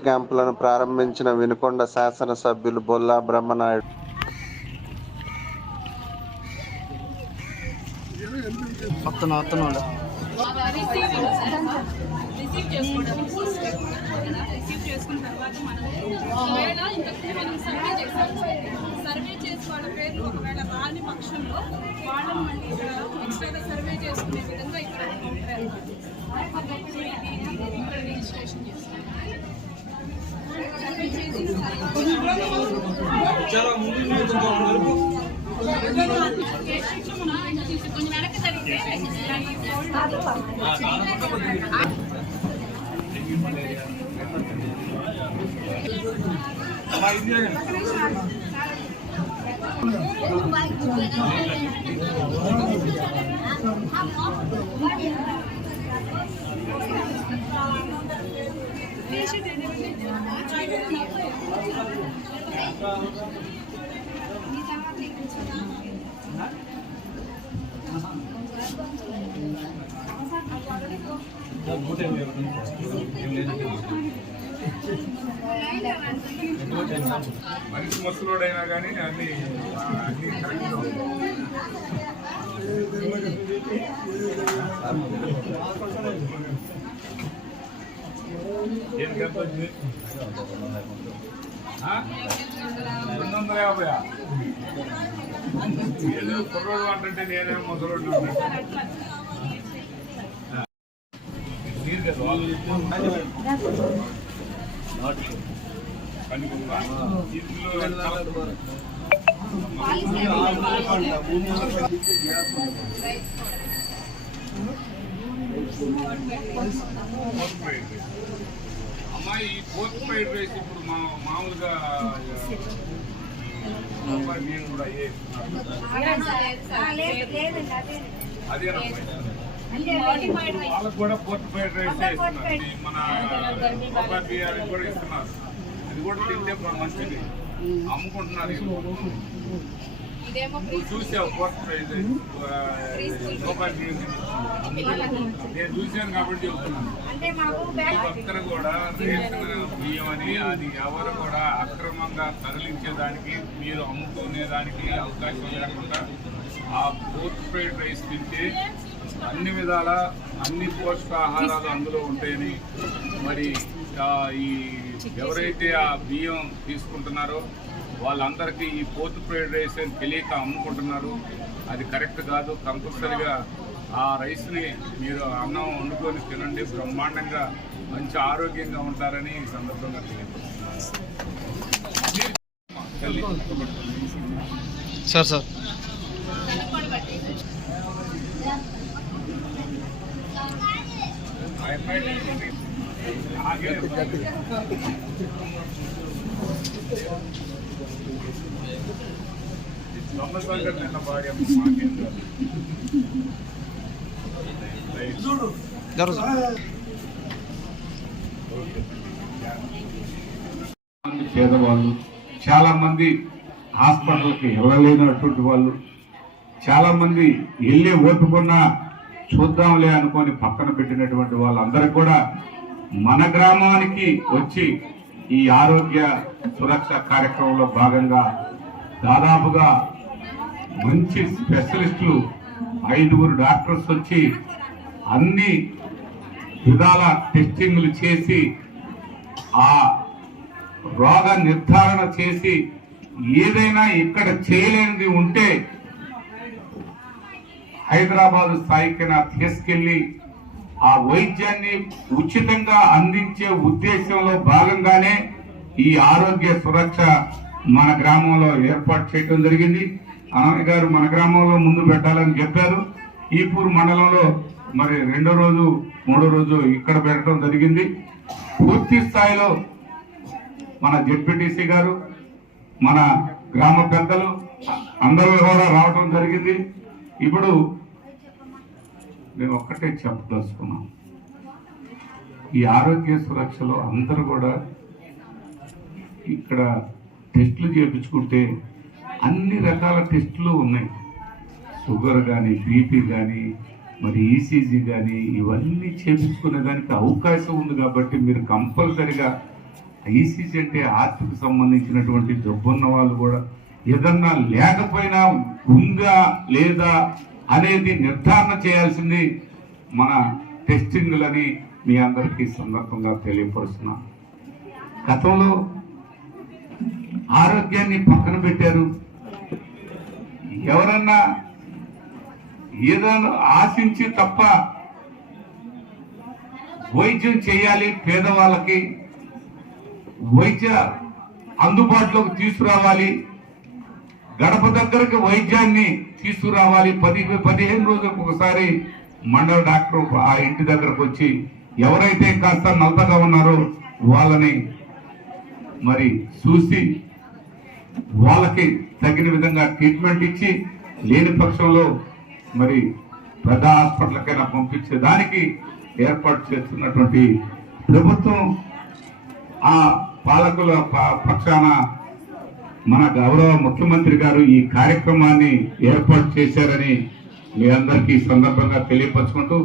క్యాంపులను ప్రారంభించిన వినుకొండ శాసనసభ్యులు బొల్లా బ్రహ్మనాయుడు. సర్వే చేసాం సర్వే చేసి వాళ్ళ పేర్లు ఒకవేళ రాని పక్షంలో వాళ్ళని మళ్ళీ ఇక్కడ ఎక్స్ట్రాగా సర్వే చేసుకునే విధంగా ఇక్కడ కౌంటర్ ఇక్కడ రిజిస్ట్రేషన్ చేస్తాం సర్వే మనిషి ముసలోడైనా కానీ అన్ని అన్ని కరెక్ట్గా ఏం రెండు వందల యాభై ఏదో కుర్రోడు అంటుంటే నేనేం ముసలోడు మీరు కదా ఈ పోస్ట్ ఫ్రైడ్ రైస్ ఇప్పుడు మా మామూలుగా మీరు కూడా అయ్యే అదే వాళ్ళకు కూడా పోస్ట్ ఫ్రైడ్ రైస్ మన బాబా బిర్యానీ కూడా ఇస్తున్నారు. అది కూడా తింటే మంచిది. అమ్ముకుంటున్నారు నువ్వు చూసావు నేను చూశాను కాబట్టి చెప్తున్నాను. కూడా రేషన్ బియ్యం అని అది ఎవరు కూడా అక్రమంగా తరలించేదానికి మీరు అమ్ముకునేదానికి అవకాశం లేకుండా ఆ పోస్ట్ ఫ్రైడ్ రైస్ తింటే అన్ని విధాల అన్ని పోషకాహారాలు అందులో ఉంటాయని మరి ఈ ఎవరైతే ఆ బియ్యం తీసుకుంటున్నారో వాళ్ళందరికీ ఈ పోత్ ఫ్రైడ్ రైస్ అని తెలియక అమ్ముకుంటున్నారు. అది కరెక్ట్ కాదు. కంపల్సరిగా ఆ రైస్ని మీరు అన్నం వండుకొని తినండి. బ్రహ్మాండంగా మంచి ఆరోగ్యంగా ఉంటారని ఈ సందర్భంగా. Sir sir. ఆగే దొంగ సంగతి నిన్న పేదవాళ్ళు చాలా మంది హాస్పిటల్కి వెళ్ళలేనటువంటి వాళ్ళు చాలా మంది వెళ్ళే ఓపికన్నా చూద్దాంలే అనుకొని పక్కన పెట్టినటువంటి వాళ్ళందరూ కూడా మన గ్రామానికి వచ్చి ఈ ఆరోగ్య సురక్ష కార్యక్రమంలో భాగంగా దాదాపుగా మంచి స్పెషలిస్టులు ఐదుగురు డాక్టర్స్ వచ్చి అన్ని విధాల టెస్టింగ్లు చేసి ఆ రోగ నిర్ధారణ చేసి ఏదైనా ఇక్కడ చేయలేనిది ఉంటే హైదరాబాదు స్థాయికి నా తీసుకెళ్ళి ఆ వైద్యాన్ని ఉచితంగా అందించే ఉద్దేశంలో భాగంగానే ఈ ఆరోగ్య సురక్ష మన గ్రామంలో ఏర్పాటు చేయడం జరిగింది. అన్నయ్య గారు మన గ్రామంలో ముందు పెట్టాలని చెప్పారు. ఈపూర్ మండలంలో మరి రెండో రోజు మూడో రోజు ఇక్కడ పెట్టడం జరిగింది. పూర్తి స్థాయిలో మన జెడ్పీటీసీ గారు మన గ్రామ పెద్దలు అందరూ కూడా రావడం జరిగింది. ఇప్పుడు నేను ఒక్కటే చెప్పదలుచుకున్నాను. ఈ ఆరోగ్య సురక్షలో అందరూ కూడా ఇక్కడ టెస్టులు చేయించుకుంటే అన్ని రకాల టెస్టులు ఉన్నాయి. షుగర్ కానీ బీపీ కానీ మరి ఈసీజీ కానీ ఇవన్నీ చేయించుకునే దానికి అవకాశం ఉంది కాబట్టి మీరు కంపల్సరిగా ఐసీసీ అంటే ఆర్థిక సంబంధించినటువంటి జబ్బున్న వాళ్ళు కూడా ఏదన్నా లేకపోయినా ఉందా లేదా అనేది నిర్ధారణ చేయాల్సింది మన టెస్టింగ్లని మీ అందరికీ సందర్భంగా తెలియపరుస్తున్నాను గతంలో ఆరోగ్యాన్ని పక్కన పెట్టారు. ఎవరన్నా ఏదైనా ఆశించి తప్ప వైద్యం చేయాలి పేదవాళ్ళకి వైద్య అందుబాటులోకి తీసుకురావాలి. గడప దగ్గరకు వైద్యాన్ని తీసుకురావాలి. పది పదిహేను రోజులకు ఒకసారి మండల డాక్టర్ ఆ ఇంటి దగ్గరకు వచ్చి ఎవరైతే కాస్త నల్లగా ఉన్నారో వాళ్ళని మరి చూసి వాళ్ళకి తగిన విధంగా ట్రీట్మెంట్ ఇచ్చి లేని పక్షంలో మరి పెద్ద హాస్పిటల్కైనా పంపించే దానికి ఏర్పాటు చేస్తున్నటువంటి ప్రభుత్వం ఆ పాలకుల ప- పక్షాన మన గౌరవ ముఖ్యమంత్రి గారు ఈ కార్యక్రమాన్ని ఏర్పాటు చేశారని మీ అందరికీ సందర్భంగా తెలియపరచుకుంటూ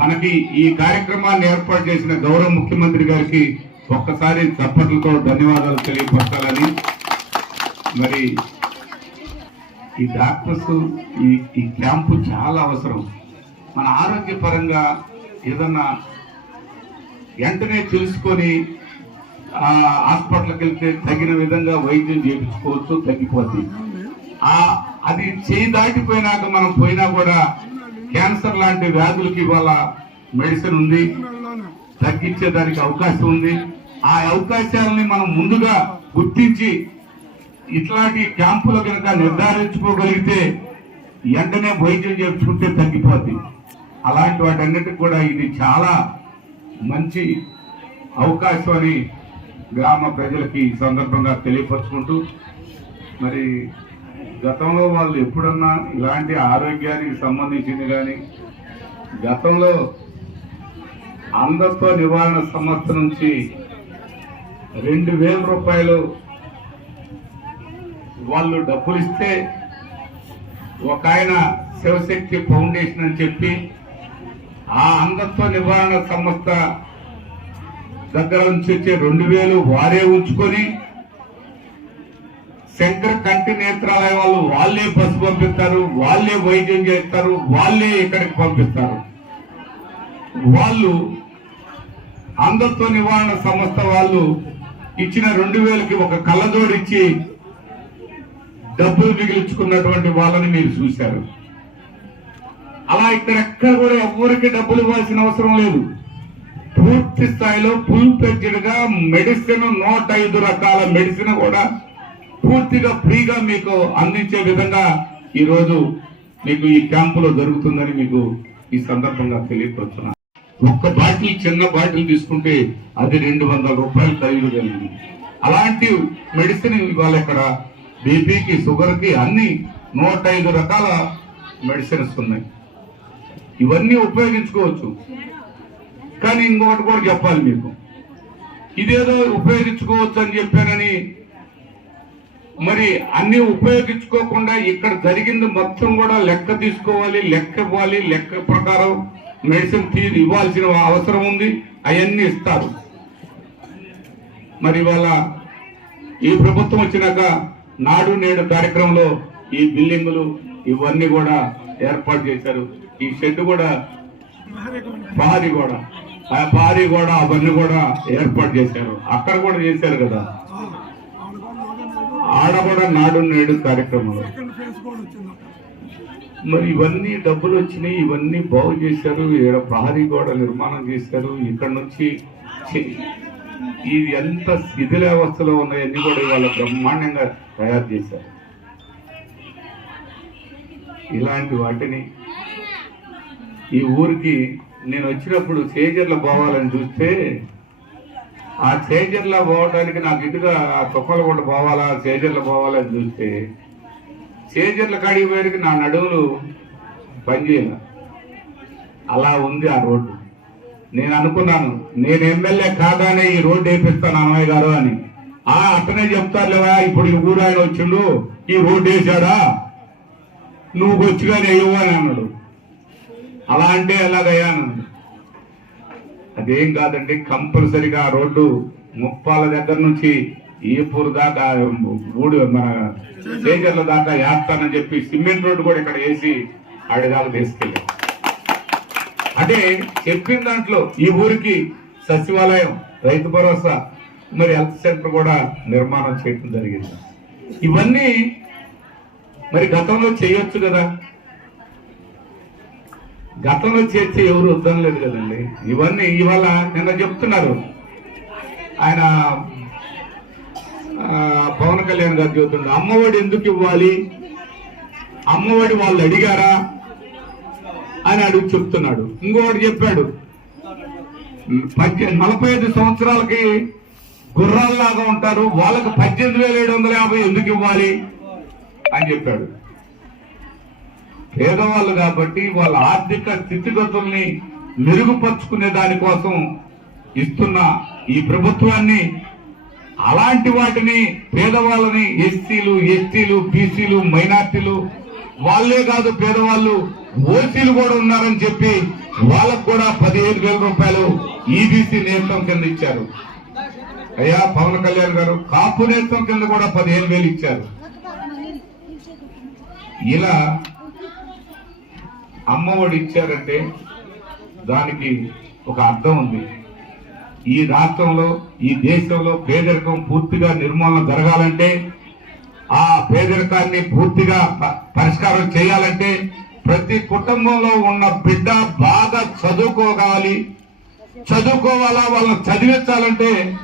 మనకి ఈ కార్యక్రమాన్ని ఏర్పాటు చేసిన గౌరవ ముఖ్యమంత్రి గారికి ఒక్కసారి చప్పట్లతో ధన్యవాదాలు తెలియపరచాలని. మరి ఈ డాక్టర్స్ ఈ ఈ క్యాంపు చాలా అవసరం. మన ఆరోగ్యపరంగా ఏదన్నా వెంటనే తెలుసుకొని హాస్పిటల్కి వెళ్తే తగిన విధంగా వైద్యం చేయించుకోవచ్చు తగ్గిపోద్ది. అది చేయి దాటిపోయినాక మనం పోయినా కూడా క్యాన్సర్ లాంటి వ్యాధులకి ఇవాళ మెడిసిన్ ఉంది. తగ్గించేదానికి అవకాశం ఉంది. ఆ అవకాశాలని మనం ముందుగా గుర్తించి ఇట్లాంటి క్యాంపులు కనుక నిర్ధారించుకోగలిగితే వెంటనే వైద్యం చేర్చుకుంటే తగ్గిపోద్ది. అలాంటి వాటన్నిటికి కూడా ఇది చాలా మంచి అవకాశం అని గ్రామ ప్రజలకి ఈ సందర్భంగా తెలియపరుచుకుంటూ మరి గతంలో వాళ్ళు ఎప్పుడన్నా ఇలాంటి ఆరోగ్యానికి సంబంధించింది కానీ గతంలో అంధత్వ నివారణ సంస్థ నుంచి రెండు వేల రూపాయలు వాళ్ళు డబ్బులు ఇస్తే ఒక ఆయన శివశక్తి ఫౌండేషన్ అని చెప్పి ఆ అంధత్వ నివారణ సంస్థ దగ్గర నుంచి వచ్చే రెండు వేలు వారే ఉంచుకొని శంకర కంటి నేత్రాలయ వాళ్ళు వాళ్ళే బస్సు పంపిస్తారు వాళ్ళే వైద్యం చేస్తారు వాళ్ళే ఇక్కడికి పంపిస్తారు. వాళ్ళు అంధత్వ నివారణ సంస్థ వాళ్ళు ఇచ్చిన రెండు వేలకి ఒక కళ్ళదోడిచ్చి డబ్బులు మిగిల్చుకున్నటువంటి వాళ్ళని మీరు చూశారు. అలా ఇక్కడ ఎక్కడ కూడా ఎవరికి డబ్బులు ఇవ్వాల్సిన అవసరం లేదు. పూర్తి స్థాయిలో ఫుల్ ఫ్లెడ్జ్డ్గా మెడిసిన్ నూట ఐదు రకాల మెడిసిన్ కూడా పూర్తిగా ఫ్రీగా మీకు అందించే విధంగా ఈరోజు మీకు ఈ క్యాంపులో జరుగుతుందని మీకు ఈ సందర్భంగా తెలియపరుచున్నాను ఒక్క బాటిల్ చిన్న బాటిల్ తీసుకుంటే అది రెండు వందల రూపాయలు ఖరీదు కలిగింది. అలాంటి మెడిసిన్ ఇవాళ ఇక్కడ బీపీకి షుగర్కి అన్ని నూట ఐదు రకాల మెడిసిన్స్ ఉన్నాయి. ఇవన్నీ ఉపయోగించుకోవచ్చు. కానీ ఇంకొకటి కూడా చెప్పాలి మీకు. ఇదేదో ఉపయోగించుకోవచ్చు అని చెప్పానని మరి అన్ని ఉపయోగించుకోకుండా ఇక్కడ జరిగింది మొత్తం కూడా లెక్క తీసుకోవాలి లెక్క ఇవ్వాలి లెక్క ప్రకారం మెడిసిన్ తీ ఇవ్వాల్సిన అవసరం ఉంది అవన్నీ ఇస్తారు. మరి ఇవాళ ఈ ప్రభుత్వం వచ్చినాక నాడు నేడు కార్యక్రమంలో ఈ బిల్డింగులు ఇవన్నీ కూడా ఏర్పాటు చేశారు. ఈ షెడ్ కూడా పారి కూడా. ఆ భారీ కూడా అవన్నీ కూడా ఏర్పాటు చేశారు. అక్కడ కూడా చేశారు కదా. ఆడ కూడా నాడు నేడు కార్యక్రమంలో. మరి ఇవన్నీ డబ్బులు వచ్చినాయి ఇవన్నీ బాగు చేశారు. ఇక్కడ ప్రహరీ గోడ నిర్మాణం చేశారు. ఇక్కడ నుంచి ఇది ఎంత శిథిలావస్థలో ఉన్నాయన్నీ కూడా ఇవాళ బ్రహ్మాండంగా తయారు చేశారు. ఇలాంటి వాటిని ఈ ఊరికి నేను వచ్చినప్పుడు సేజర్లో పోవాలని చూస్తే ఆ సేజర్లో పోవడానికి నాకు ఇటుగా ఆ తొక్కలు కూడా పోవాలా సేజర్లో పోవాలని చూస్తే సేజర్ల కాడికి పోయేకి నా నడువులు పనిచేయాల. అలా ఉంది ఆ రోడ్డు. నేను అనుకున్నాను నేను ఎమ్మెల్యే కాగానే ఈ రోడ్డు వేపిస్తాను అన్నయ్య గారు అని. ఆ చెప్తారు చెప్తారులేవా ఇప్పుడు ఈ ఊరు ఆయన వచ్చిండు ఈ రోడ్డు వేసాడా నువ్వు వచ్చిగానే కానీ అని అన్నాడు. అలా అంటే ఎలాగయ్యా అదేం కాదండి కంపల్సరిగా రోడ్లు రోడ్డు ముప్పాల దగ్గర నుంచి ఈపూర్ దాకా ఊడి మన సేజర్ల దాకా వేస్తానని చెప్పి సిమెంట్ రోడ్డు కూడా ఇక్కడ వేసి ఆడి దాకా తీసుకెళ్ళాం అంటే చెప్పిన దాంట్లో ఈ ఊరికి సచివాలయం రైతు భరోసా మరి హెల్త్ సెంటర్ కూడా నిర్మాణం చేయడం జరిగింది. ఇవన్నీ మరి గతంలో చేయొచ్చు కదా? గతంలో చేర్చి ఎవరు వద్దనలేదు కదండి. ఇవన్నీ ఇవాళ నిన్న చెప్తున్నారు. ఆయన పవన్ కళ్యాణ్ గారు చెబుతుండే అమ్మఒడి ఎందుకు ఇవ్వాలి? అమ్మఒడి వాళ్ళు అడిగారా? అని అడుగు చెప్తున్నాడు. ఇంకోటి చెప్పాడు పద్దెనిమిది నలభై ఐదు సంవత్సరాలకి గుర్రాల్లాగా ఉంటారు. వాళ్ళకి పద్దెనిమిది వేల ఏడు వందల యాభై ఎందుకు ఇవ్వాలి? అని చెప్పాడు. పేదవాళ్ళు కాబట్టి వాళ్ళ ఆర్థిక స్థితిగతుల్ని మెరుగుపరుచుకునే దానికోసం ఇస్తున్న ఈ ప్రభుత్వాన్ని అలాంటి వాటిని పేదవాళ్ళని ఎస్సీలు ఎస్టీలు బీసీలు మైనార్టీలు వాళ్ళే కాదు పేదవాళ్ళు ఓసీలు కూడా ఉన్నారని చెప్పి వాళ్ళకు కూడా పదిహేను వేల రూపాయలు ఈబీసీ నేస్తం కింద ఇచ్చారు. అయ్యా పవన్ కళ్యాణ్ గారు కాపు నేస్తం కింద కూడా పదిహేను వేలు ఇచ్చారు. ఇలా అమ్మఒడి ఇచ్చారంటే దానికి ఒక అర్థం ఉంది. ఈ రాష్ట్రంలో ఈ దేశంలో పేదరికం పూర్తిగా నిర్మూలన జరగాలంటే ఆ పేదరికాన్ని పూర్తిగా ప- పరిష్కారం చేయాలంటే ప్రతి కుటుంబంలో ఉన్న బిడ్డ బాగా చదువుకోవాలి. చదువుకోవాలా వాళ్ళని చదివించాలంటే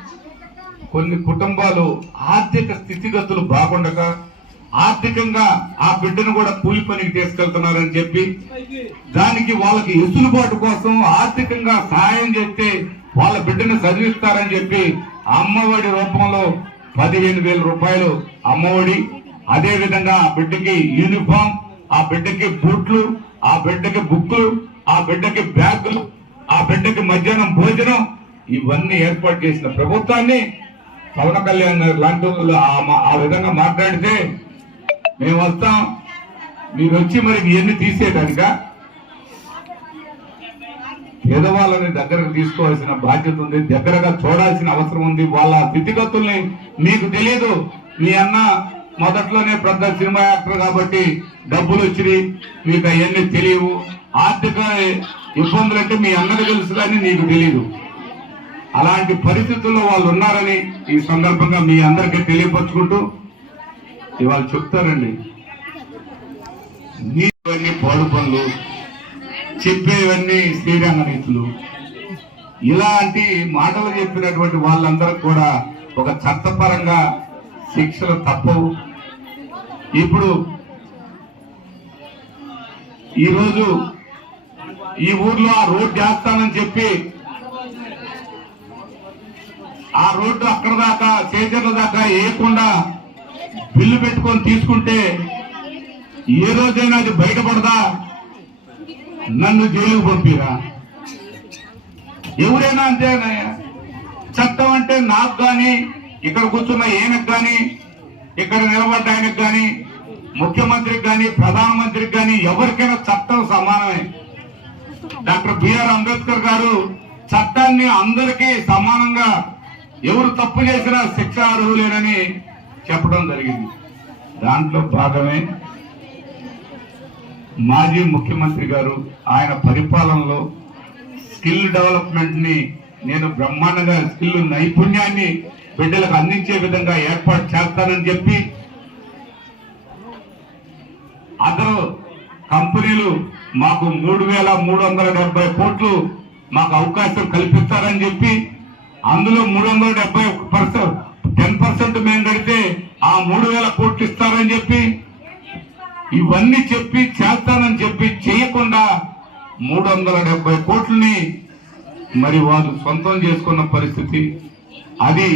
కొన్ని కుటుంబాలు ఆర్థిక స్థితిగతులు బాగుండక ఆర్థికంగా ఆ బిడ్డను కూడా కూలి పనికి తీసుకెళ్తున్నారని చెప్పి దానికి వాళ్ళకి ఎసులుబాటు కోసం ఆర్థికంగా సహాయం చేస్తే వాళ్ళ బిడ్డను చదివిస్తారని చెప్పి అమ్మఒడి రూపంలో పదిహేను వేల రూపాయలు అమ్మఒడి. అదే విధంగా ఆ బిడ్డకి యూనిఫామ్ ఆ బిడ్డకి బూట్లు ఆ బిడ్డకి బుక్కులు ఆ బిడ్డకి బ్యాగులు ఆ బిడ్డకి మధ్యాహ్నం భోజనం ఇవన్నీ ఏర్పాటు చేసిన ప్రభుత్వాన్ని పవన్ కళ్యాణ్ గారు లాంటి ఆ మా- ఆ విధంగా మాట్లాడితే మేము వస్తాం. మీరు వచ్చి మరి ఇవన్నీ తీసేయడానిక? పేదవాళ్ళని దగ్గరకు తీసుకోవాల్సిన బాధ్యత ఉంది. దగ్గరగా చూడాల్సిన అవసరం ఉంది. వాళ్ళ స్థితిగతుల్ని మీకు తెలియదు మీ అన్న మొదట్లోనే పెద్ద సినిమా యాక్టర్ కాబట్టి డబ్బులు వచ్చినాయి మీకు అవన్నీ తెలియవు. ఆర్థిక ఇబ్బందులు అంటే మీ అన్నది తెలుసు కానీ నీకు తెలియదు అలాంటి పరిస్థితుల్లో వాళ్ళు ఉన్నారని ఈ సందర్భంగా మీ అందరికీ తెలియపరుచుకుంటూ ఇవాళ చెప్తారండి నీవన్నీ పాడు పనులు చెప్పేవన్నీ శ్రీరంగ ఇలాంటి మాటలు చెప్పినటువంటి వాళ్ళందరూ కూడా ఒక చట్టపరంగా శిక్షలు తప్పవు. ఇప్పుడు ఈరోజు ఈ ఊర్లో ఆ రోడ్డు చేస్తానని చెప్పి ఆ రోడ్డు అక్కడ దాకా చేజర్ల దాకా వేయకుండా బిల్లు పెట్టుకొని తీసుకుంటే ఏ రోజైనా అది బయటపడదా? నన్ను జైలుకు పంపిరా? ఎవరైనా అంతేనయ్యా చట్టం అంటే నాకు కానీ ఇక్కడ కూర్చున్న ఈయనకు కానీ ఇక్కడ నిలబడ్డ ఆయనకు కానీ ముఖ్యమంత్రికి కానీ ప్రధానమంత్రికి కానీ ఎవరికైనా చట్టం సమానమే. డాక్టర్ బిఆర్ అంబేద్కర్ గారు చట్టాన్ని అందరికీ సమానంగా ఎవరు తప్పు చేసినా శిక్ష అర్హులేనని చెప్పడం జరిగింది. దాంట్లో భాగమే మాజీ ముఖ్యమంత్రి గారు ఆయన పరిపాలనలో స్కిల్ డెవలప్మెంట్ని నేను బ్రహ్మాండంగా స్కిల్ నైపుణ్యాన్ని బిడ్డలకు అందించే విధంగా ఏర్పాటు చేస్తానని చెప్పి అతను కంపెనీలు మాకు మూడు వేల మూడు వందల డెబ్బై కోట్లు మాకు అవకాశం కల్పిస్తారని చెప్పి అందులో మూడు వందల డెబ్బై పర్సెంట్ టెన్ పర్సెంట్ మేము ఆ మూడు వేల కోట్లు ఇస్తారని చెప్పి ఇవన్నీ చెప్పి చేస్తానని చెప్పి చేయకుండా మూడు వందల డెబ్బై కోట్లని మరి వాళ్ళు సొంతం చేసుకున్న పరిస్థితి. అది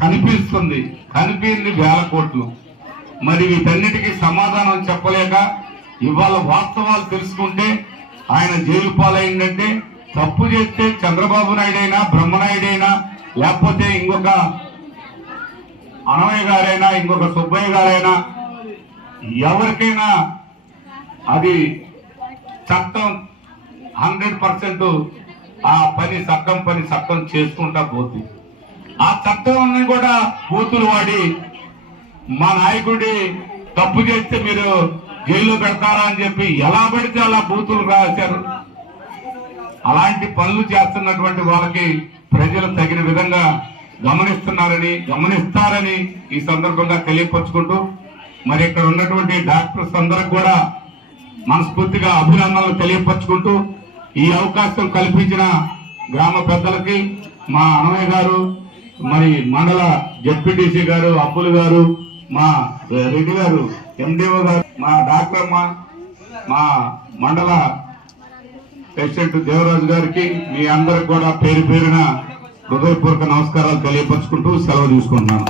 కనిపిస్తుంది. కనిపించింది వేల కోట్లు. మరి వీటన్నిటికీ సమాధానం చెప్పలేక ఇవాళ వాస్తవాలు తెలుసుకుంటే ఆయన జైలు పాలైందంటే తప్పు చేస్తే చంద్రబాబు నాయుడైనా బ్రహ్మనాయుడైనా లేకపోతే ఇంకొక అనవయ్య గారైనా ఇంకొక సుబ్బయ్య గారైనా ఎవరికైనా అది చట్టం హండ్రెడ్ పర్సెంట్ ఆ పని చట్టం పని చట్టం చేసుకుంటా పోతుంది ఆ చట్టం కూడా బూతులు వాడి మా నాయకుడి తప్పు చేస్తే మీరు జైల్లో పెడతారా అని చెప్పి ఎలా పడితే అలా బూతులు రాశారు. అలాంటి పనులు చేస్తున్నటువంటి వాళ్ళకి ప్రజలు తగిన విధంగా గమనిస్తున్నారని గమనిస్తారని ఈ సందర్భంగా తెలియపరుచుకుంటూ మరి ఇక్కడ ఉన్నటువంటి డాక్టర్స్ అందరికి కూడా మనస్ఫూర్తిగా అభినందనలు తెలియపరుచుకుంటూ ఈ అవకాశం కల్పించిన గ్రామ పెద్దలకి మా అన్నయ్య గారు మరి మండల జడ్పీటీసీ గారు అప్పులు గారు మా రెడ్డి గారు ఎండిఓ గారు మా డాక్టర్ మా మా మండల ప్రెసిడెంట్ దేవరాజు గారికి మీ అందరికి కూడా పేరు పేరున హృదయపూర్వక నమస్కారాలు తెలియపరుచుకుంటూ సెలవు తీసుకుంటున్నాను.